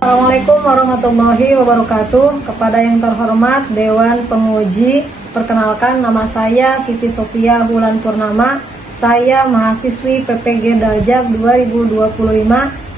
Assalamualaikum warahmatullahi wabarakatuh. Kepada yang terhormat Dewan Penguji, perkenalkan nama saya Siti Sofia Hulan Purnama. Saya mahasiswi PPG Daljab 2025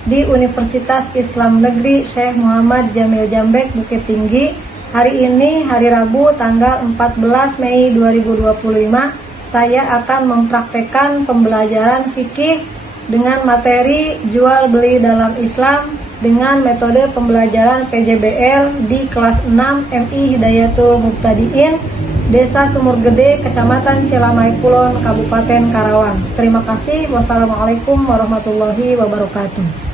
di Universitas Islam Negeri Syekh Muhammad Jamil Jambek Bukit Tinggi. Hari ini hari Rabu tanggal 14 Mei 2025, saya akan mempraktekkan pembelajaran fikih dengan materi jual beli dalam Islam dengan metode pembelajaran PJBL di kelas 6 MI Hidayatul Mubtadiin, Desa Sumur Gede, Kecamatan Cilamai Kulon, Kabupaten Karawang. Terima kasih. Wassalamualaikum warahmatullahi wabarakatuh.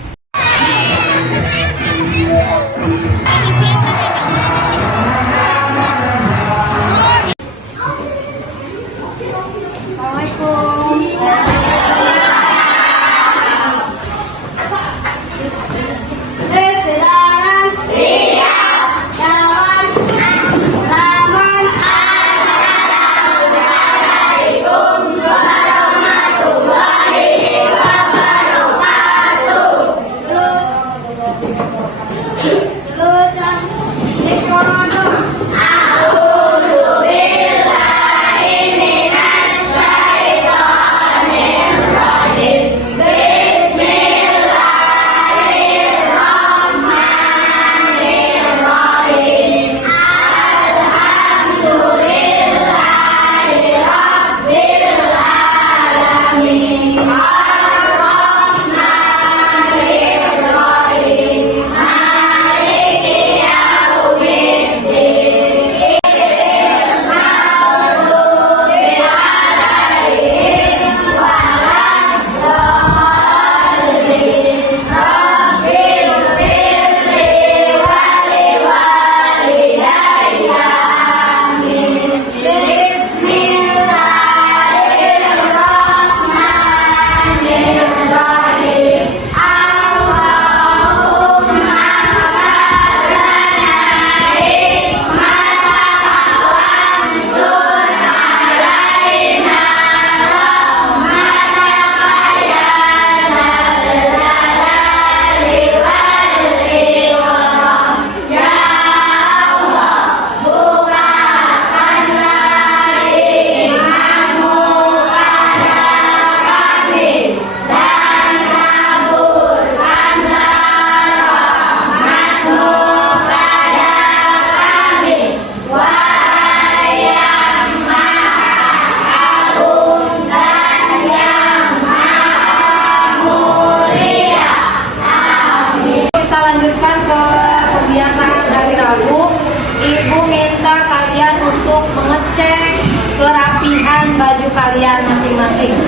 Baju kalian masing-masing.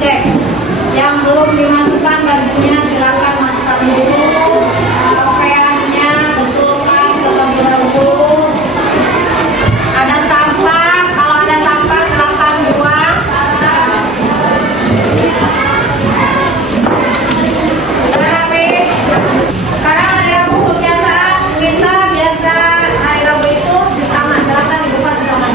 Cek. Yang belum dimasukkan bajunya silakan masukkan dulu. Pakaiannya betulkan terlebih dahulu. Ada sampah, kalau ada sampah silakan buang. Sekarang hari Rabu kebiasaan kita biasa hari Rabu itu di taman. Silakan dibuka di taman.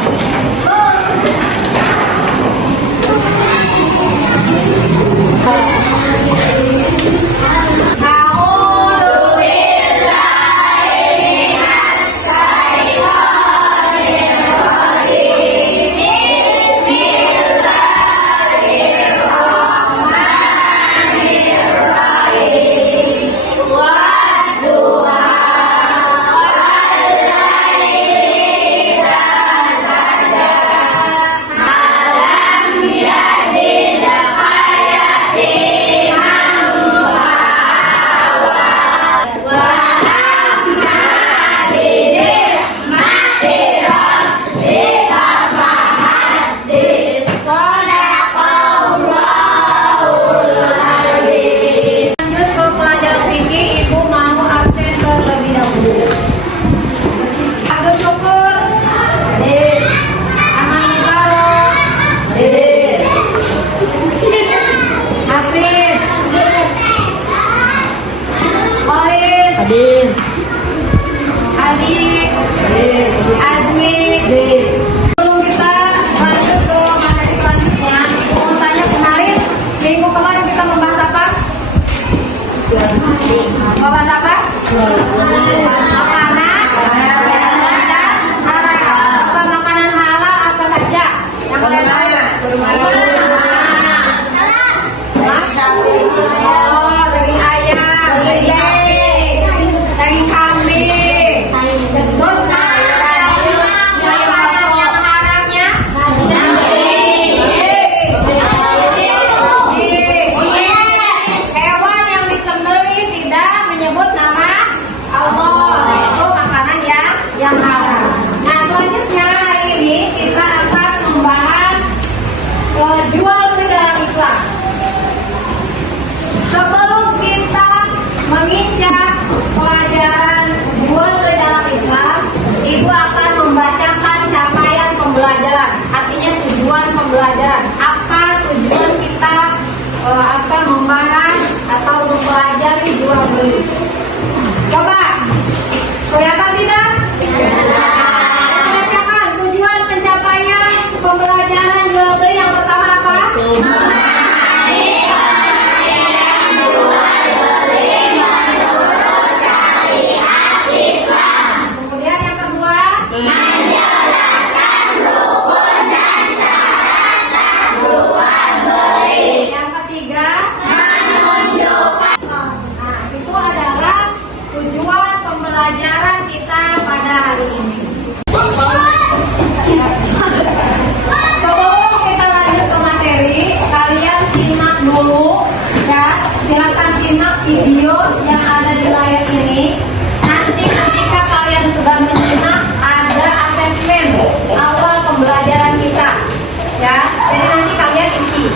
Adin, Azmi. Sebelum kita lanjut ke materi selanjutnya, Ibu mau tanya minggu kemarin kita membahas apa? Membahas apa? Makanan halal. Apa makanan halal apa saja? Yang kalian tahu? Oh, daging ayam, daging sapi, daging kambing. Terus yang haramnya? Hewan yang disembelih tidak menyebut nama Allah. Itu makanan yang haram. Nah, selanjutnya hari ini kita akan membahas jual beli dalam Islam. Sebelum kita menginjak pelajaran jual beli dalam Islam, Ibu akan membacakan capaian pembelajaran. Artinya tujuan pembelajaran. Apa tujuan kita membahas atau mempelajari jual beli? Coba, kelihatan tidak? Bacakan tujuan pencapaian pembelajaran jual beli yang pertama apa? Kemudian yang kedua, yang ketiga, nah itu adalah tujuan pembelajaran kita pada hari ini. Sebelum kita lanjut ke materi, kalian simak dulu ya. Silakan simak video yang ada di layar ini. Nanti ketika kalian sudah menyimak, ada asesmen awal pembelajaran kita ya. Jadi nanti kalian isi.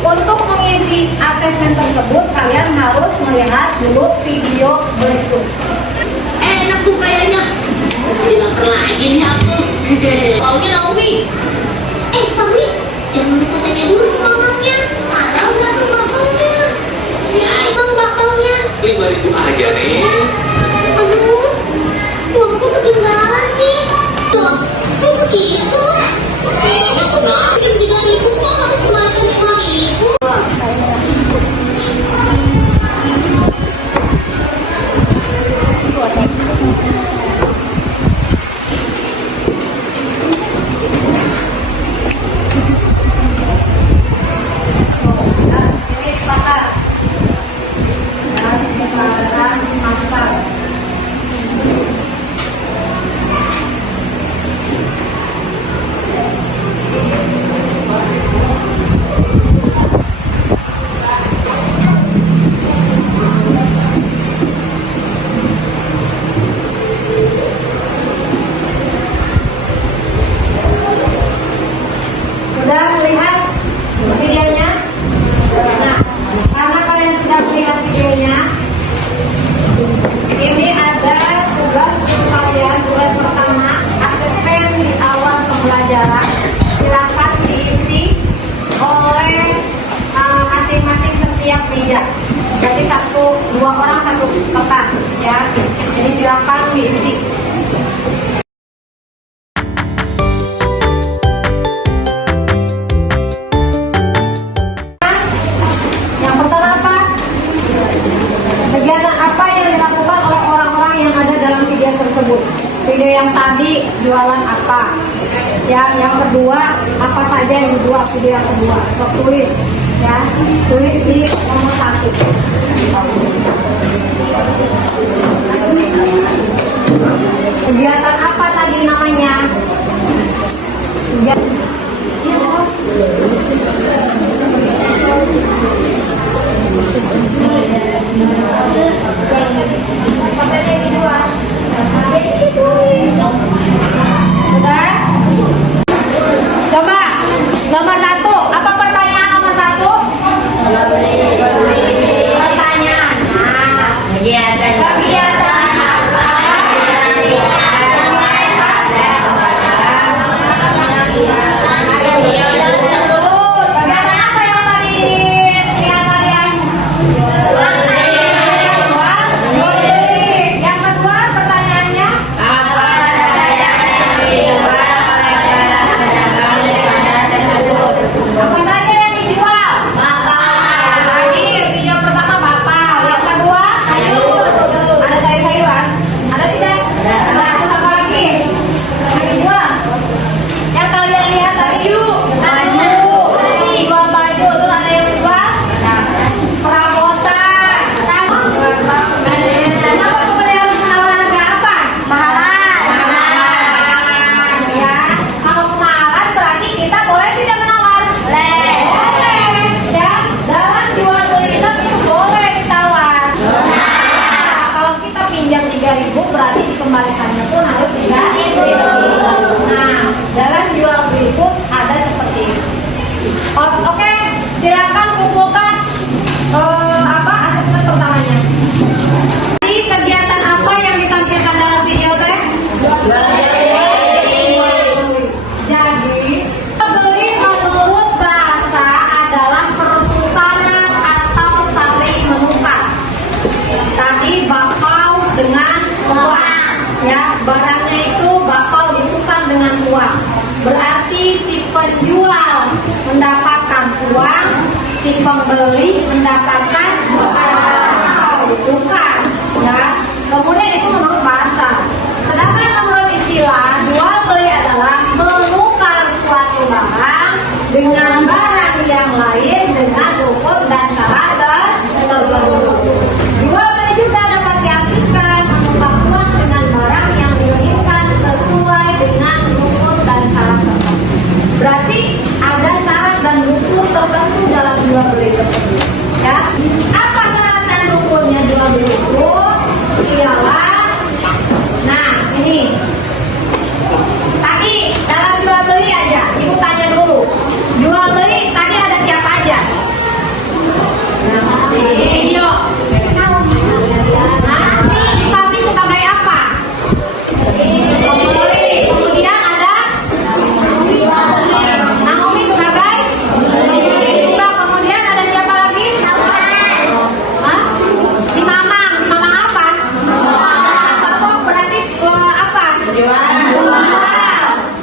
Untuk mengisi asesmen tersebut, kalian harus melihat dulu video berikut. Enak tuh kayaknya. Jadi lapar lagi nih aku. Taunya Naomi. Tapi jangan lupa tanya dulu ke mamanya. Ada nggak tuh bakpaunya? Ya, emang bakpaunya. 5.000 aja nih. Aduh, uangku ketinggalan nih. Loh, kok begitu? Nggak pernah. Jam 3.000 kok harus kembalikan 5.000? Ini pasar. Dan pasar. Sudah melihat videonya? Nah, karena kalian sudah melihat videonya, ini ada tugas untuk kalian. Tugas pertama, asesmen di awal pembelajaran. Silakan diisi oleh masing-masing setiap meja. Jadi dua orang satu kertas ya. Jadi silakan diisi. Yang pertama apa? Kegiatan apa yang dilakukan oleh orang-orang yang ada dalam video tersebut? Video yang tadi jualan apa? Yang kedua apa saja yang dijual video yang kedua? Sok tulis ya, tulis di nomor 1. Kegiatan apa tadi namanya? Sudah? Coba nomor 1. Apa pertanyaan nomor 1? Pertanyaan. Nah, kegiatan apa? Kegiatan apa yang tadi lihat kalian? Jual beli. 3.000 berarti dikembalikannya pun harus 3.000. Nah, dalam jual beli pun ada seperti itu. Oke, silakan kumpulkan asesmen pertamanya. Jadi kegiatan apa yang ditampilkan dalam video teh? Jadi beli menurut bahasa adalah pertukaran atau saling menukar. Tadi bakpao dengan uang, ya, barangnya itu bakpao ditukar dengan uang. Berarti si penjual mendapatkan uang, si pembeli mendapatkan bakpao ditukar, ya. Kemudian itu menurut bahasa. Sedangkan menurut istilah, jual beli adalah menukar suatu barang dengan barang yang lain dengan rukun dan syarat tertentu. Jual beli juga dapat diartikan menukar uang dengan barang yang diinginkan sesuai dengan rukun dan syarat tertentu. Berarti ada syarat dan rukun tertentu dalam jual beli tersebut. Ya, apa syarat dan rukunnya jual beli itu? Ialah, nah ini tadi dalam jual beli aja, ibu tanya dulu, jual beli tadi ada siapa aja? Video. Nah, si Papi sebagai apa? Pembeli. Kemudian ada Naomi sebagai juga. Kemudian ada siapa lagi? Hah? Si Mamang. Si Mamang apa? Kok berarti apa? Penjual.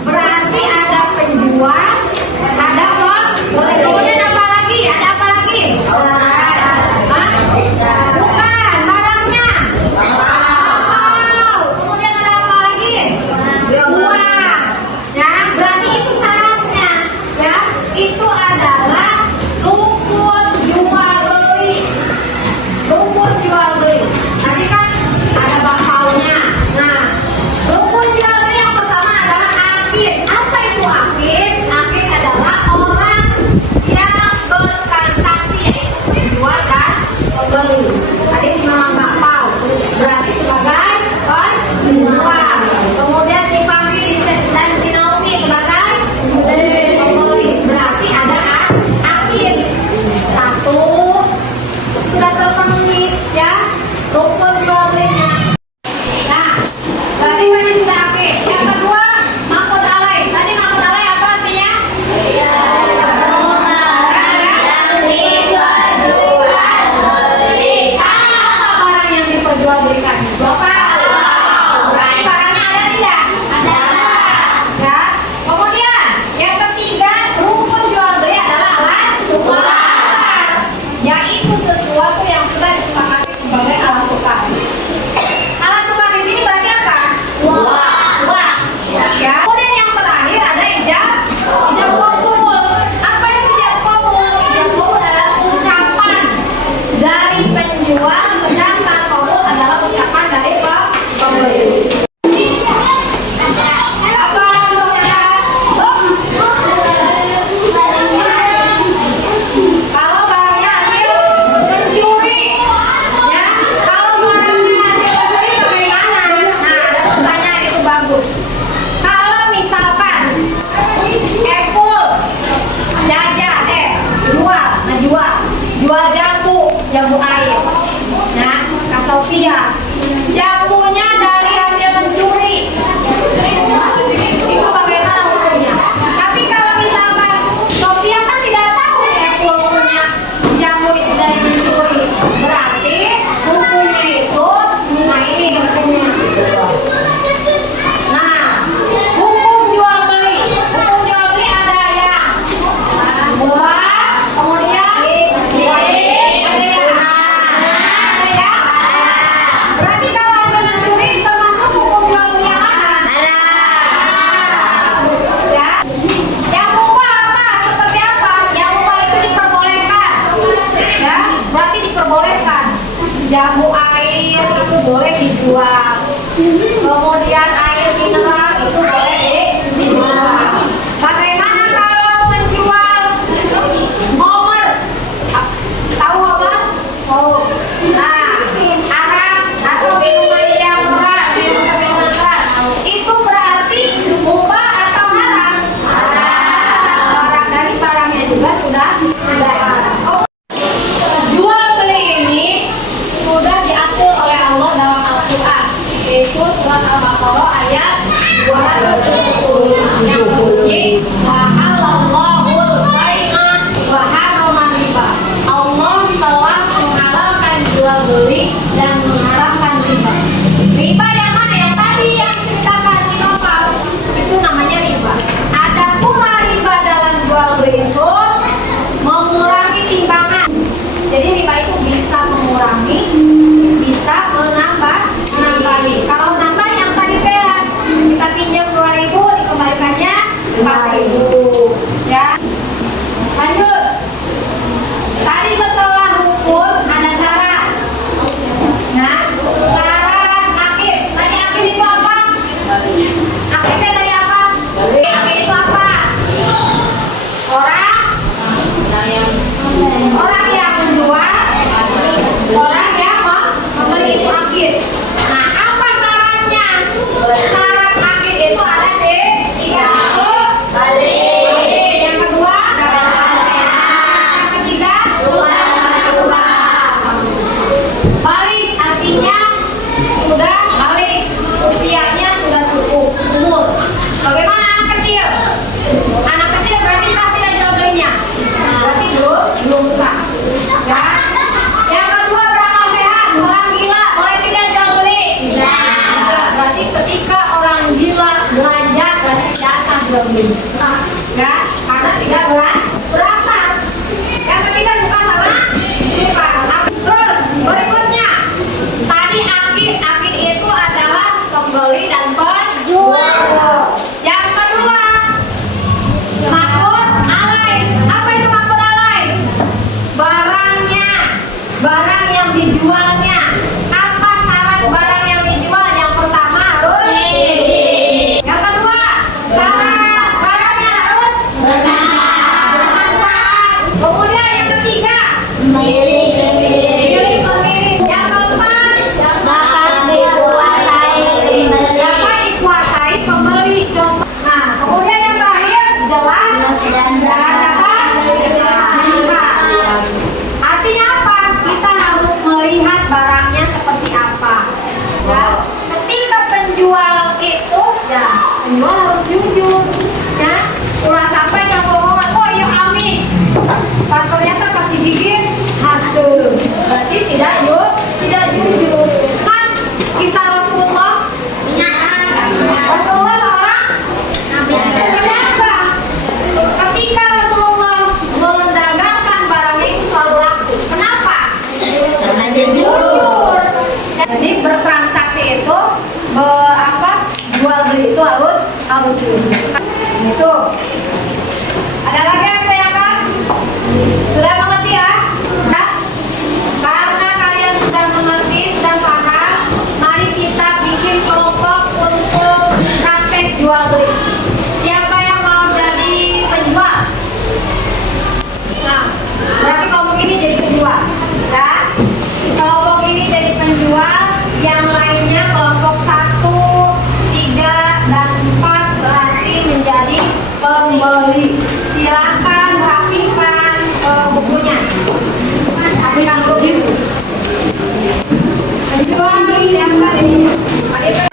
Berarti ada penjual, ada boleh. Kemudian apa lagi? Ada apa lagi? Hah? Bukan, barangnya. Wow. Kemudian ada apa lagi? Uang. Ya, berarti itu syaratnya. Ya, itu adalah rukun jual beli. Rukun jual beli. Tadi kan ada bakpaunya. Nah, rukun jual beli yang pertama adalah akid. Apa itu akid? Akid adalah orang yang bertransaksi, yaitu penjual dan pembeli. Tadi si Mamang bakpao berarti sebagai penjual. Kemudian si Papi dan si Naomi sebagai pembeli. Berarti ada akid. Satu sudah terpenuhi, ya, rukun jual belinya. Nah, berarti tadi sudah akid. Yang kedua, mahkot alai. Tadi mahkot alai apa artinya? Barang yang diperjualbelikan. Berarti barangnya ada tidak? Ada. Ya. Kemudian yang ketiga, rukun jual beli adalah alat tukar, yaitu sesuatu yang sudah disepakati sebagai alat tukar. Alat tukar di sini berarti apa? Uang. Ya. Kemudian yang terakhir ada ijab kabul. Apa itu ijab kabul? Ijab kabul adalah ucapan dari penjual, sedangkan kabul adalah ucapan dari pembeli. Apa saudara? Kalau barangnya hasil mencuri, ya. Kalau barangnya hasil mencuri bagaimana? Nah, ada pertanyaan itu bagus. Kalau misalkan Apple jual jambu air, ya, Kak Sofia, jambunya dari hasil mencuri, itu bagaimana hukumnya? Tapi kalau misalkan Sofia kan tidak tahu Apple punya jambu itu dari mencuri, berarti hukumnya itu, nah ini hukumnya. Nah, hukum jual beli ada yang murah, kemudian ada ya. Berarti kalau hasil mencuri termasuk hukum jual beli yang mana? Ya. Yang mubah apa? Seperti apa? Yang mubah itu diperbolehkan. Ya, berarti diperbolehkan. Jambu air itu boleh dijual. Kemudian air mineral itu boleh dijual. Bagaimana kalau menjual homer? Tahu homer? Oh. Nah, arak atau minuman yang yaitu surat Al-Baqarah ayat 277 yang berbunyi wahalallahul bai'a wa harrama riba. Allah telah menghalalkan jual beli dan mengharamkan riba. Riba yang mana? Yang tadi yang ceritakan di kapal itu namanya riba. Ada pula riba dalam jual beli itu mengurangi timbangan. Jadi riba itu bisa mengurangi, bisa menambahi. Kalau nambah yang tadi kayak kita pinjam 2.000 dikembalikannya 4.000. Ya. Lanjut. Tadi setelah rukun ada syarat. Nah, syarat akhir. Tadi akhir itu apa? Akhir saya tadi apa? Akhir itu apa? Orang yang menjual, orang yang membeli itu akhir. Nah, apa syaratnya? Syarat akhir itu ada di 3 balik. Yang kedua, yang ketiga, balik artinya sudah balik, usianya sudah cukup umur. Bagaimana anak kecil? Anak kecil berarti sah tidak jual belinya? Berarti belum sah. Ya. Yang kedua berakal sehat, orang gila boleh tidak jual beli? Tidak. Berarti ketika orang gila belanja berarti tidak sah jual beli. Ya, karena tidak berakal. Yang ketiga suka sama suka. Terus berikutnya tadi akhir itu adalah pembeli dan penjual. Yang kedua makmur alai. Apa itu makmur alai? Barang yang dijualnya. Apa syarat barang yang dijual? Yang pertama harus yang kedua syarat barangnya harus bermanfaat. Kemudian yang ketiga milik sendiri. Yang keempat dapat dikuasai pembeli. Contoh. Nah, kemudian yang terakhir jelas dan dapat dilihat. Artinya apa? Kita harus melihat barangnya seperti apa. Ya, ketika penjual itu, ya penjual harus jujur. Ya, ulah sampai yang bohongan. Oh iya amis. Pas ternyata pas digigit hasil. Berarti tidak jujur. Kan kisah Rasulullah. Rasulullah seorang pedagang. Ketika Rasulullah mendagangkan barangnya itu selalu laku. Kenapa? Karena jujur. Jadi bertransaksi itu jual beli itu harus jujur. Itu. Ada lagi yang ditanyakan? Sudah mengerti ya? Ya? Karena kalian sudah mengerti, sudah paham, mari kita bikin kelompok untuk praktek jual beli. Siapa yang mau jadi penjual? Nah, berarti kelompok ini jadi penjual. Ya? Kelompok ini jadi penjual, yang lainnya kelompok 1, 3, dan 4 berarti menjadi pembeli. Silakan rapikan bukunya. Rapikan buku. Penjual siapkan ininya. Adik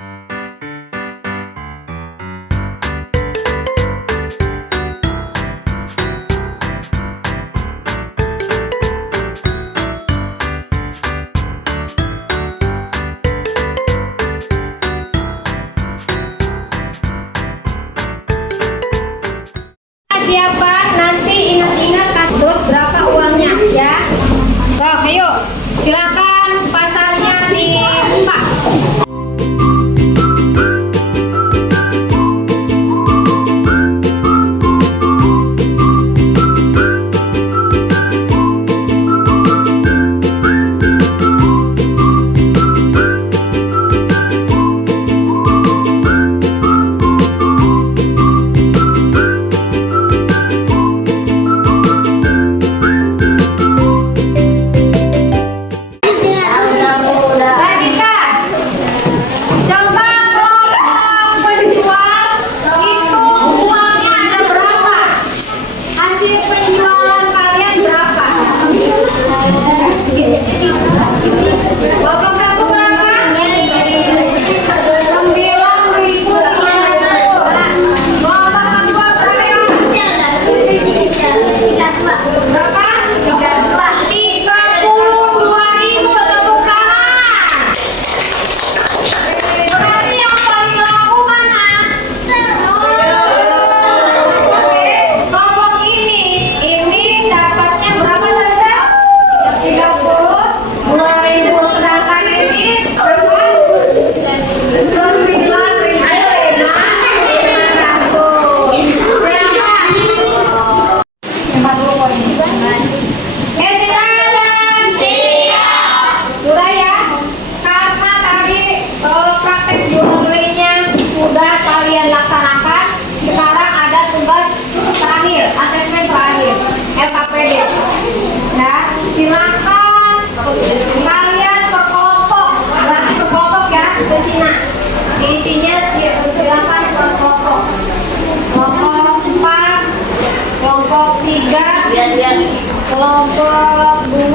lihat. Kelompok 2,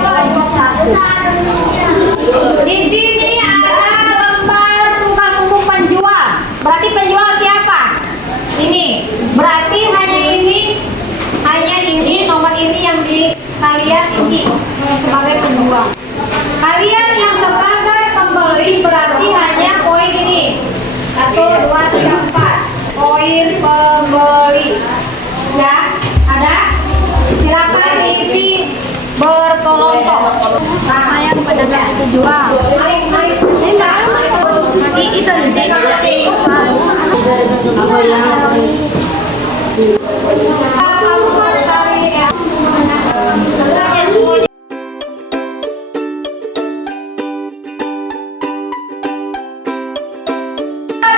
kelompok 1. Di sini ada lembar tukang umum penjual. Berarti penjual siapa? Ini. Berarti hanya ini nomor ini yang di kalian isi sebagai penjual. Kalian yang sebagai pembeli berarti hanya poin ini. 1, 2, 3, 4. Poin pembeli. Ya, ada? Silakan diisi berkelompok. Nah, yang pedagang penjual. Mari. Itu apa ya?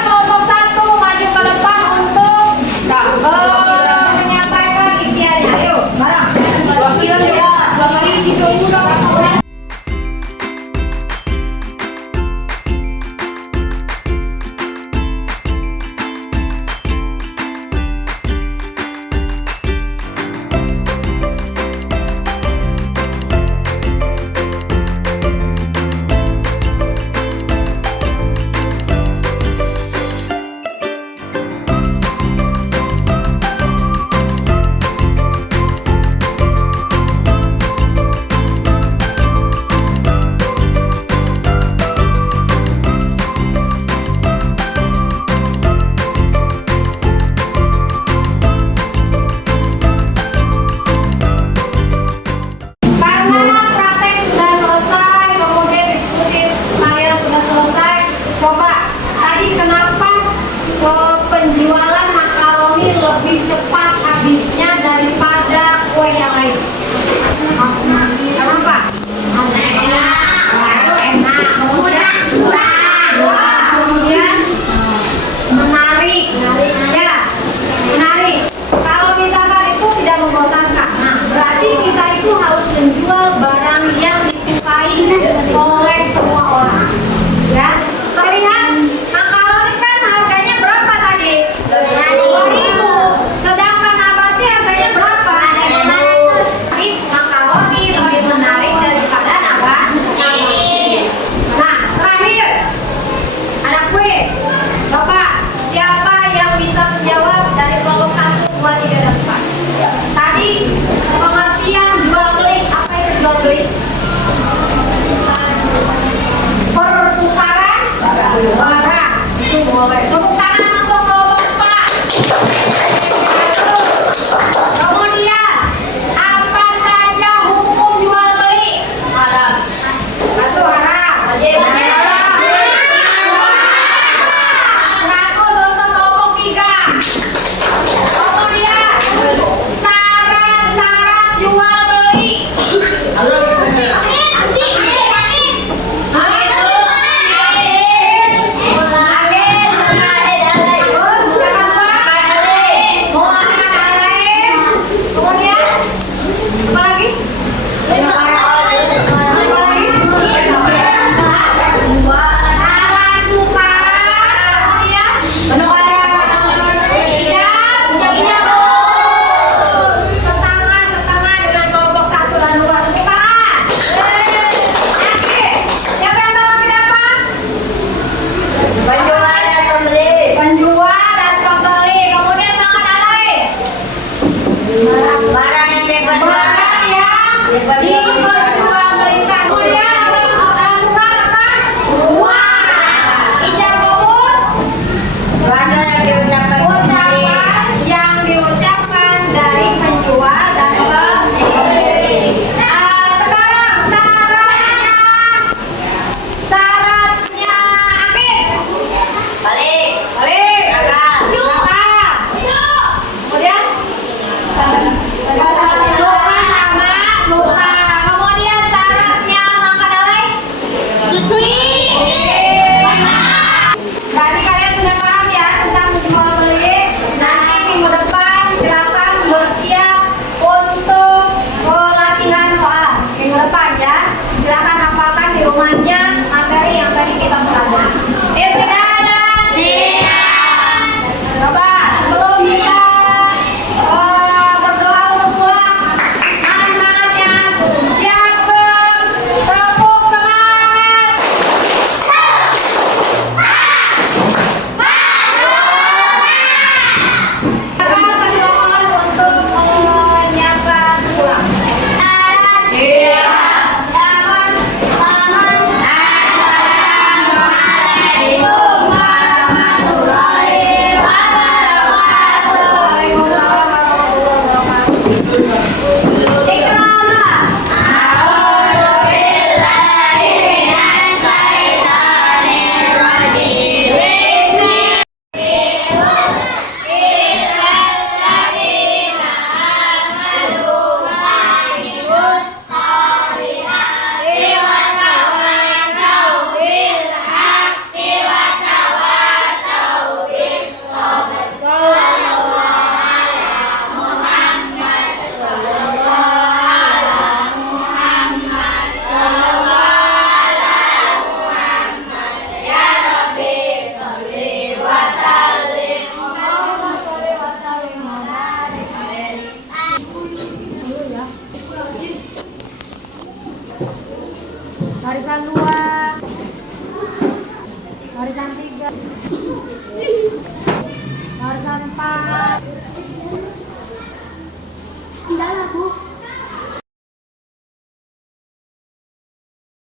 Kelompok 1 maju ke depan untuk menyampaikan isiannya. Ayo, bareng. Karena praktek sudah selesai, kemudian diskusi kalian sudah selesai. Coba tadi kenapa penjualan makaroni lebih cepat habisnya daripada kue yang lain? Kenapa? Enak. Kemudian menarik. Ya, menarik. Kalau misalkan itu tidak membosankan, nah berarti kita itu harus menjual barang yang disukai oleh semua orang. Ya, terlihat makaroni kan harganya berapa tadi? 2.000. Sedangkan nabati harganya berapa? 500. Ini makaroni lebih menarik daripada nabati. Nah, terakhir ada kuis. Bapak, siapa yang bisa menjawab dari kelompok 1, 2, 3, dan 4? Tadi pengertian jual beli, apa itu jual beli? Pertukaran barang. Itu boleh. Tepuk tangan untuk kelompok 4. Kemudian, apa saja hukum jual beli? Satu, haram. Wajib. 100 untuk kelompok 3. Kemudian syarat-syarat jual beli. barisan 2, barisan 3, barisan 4,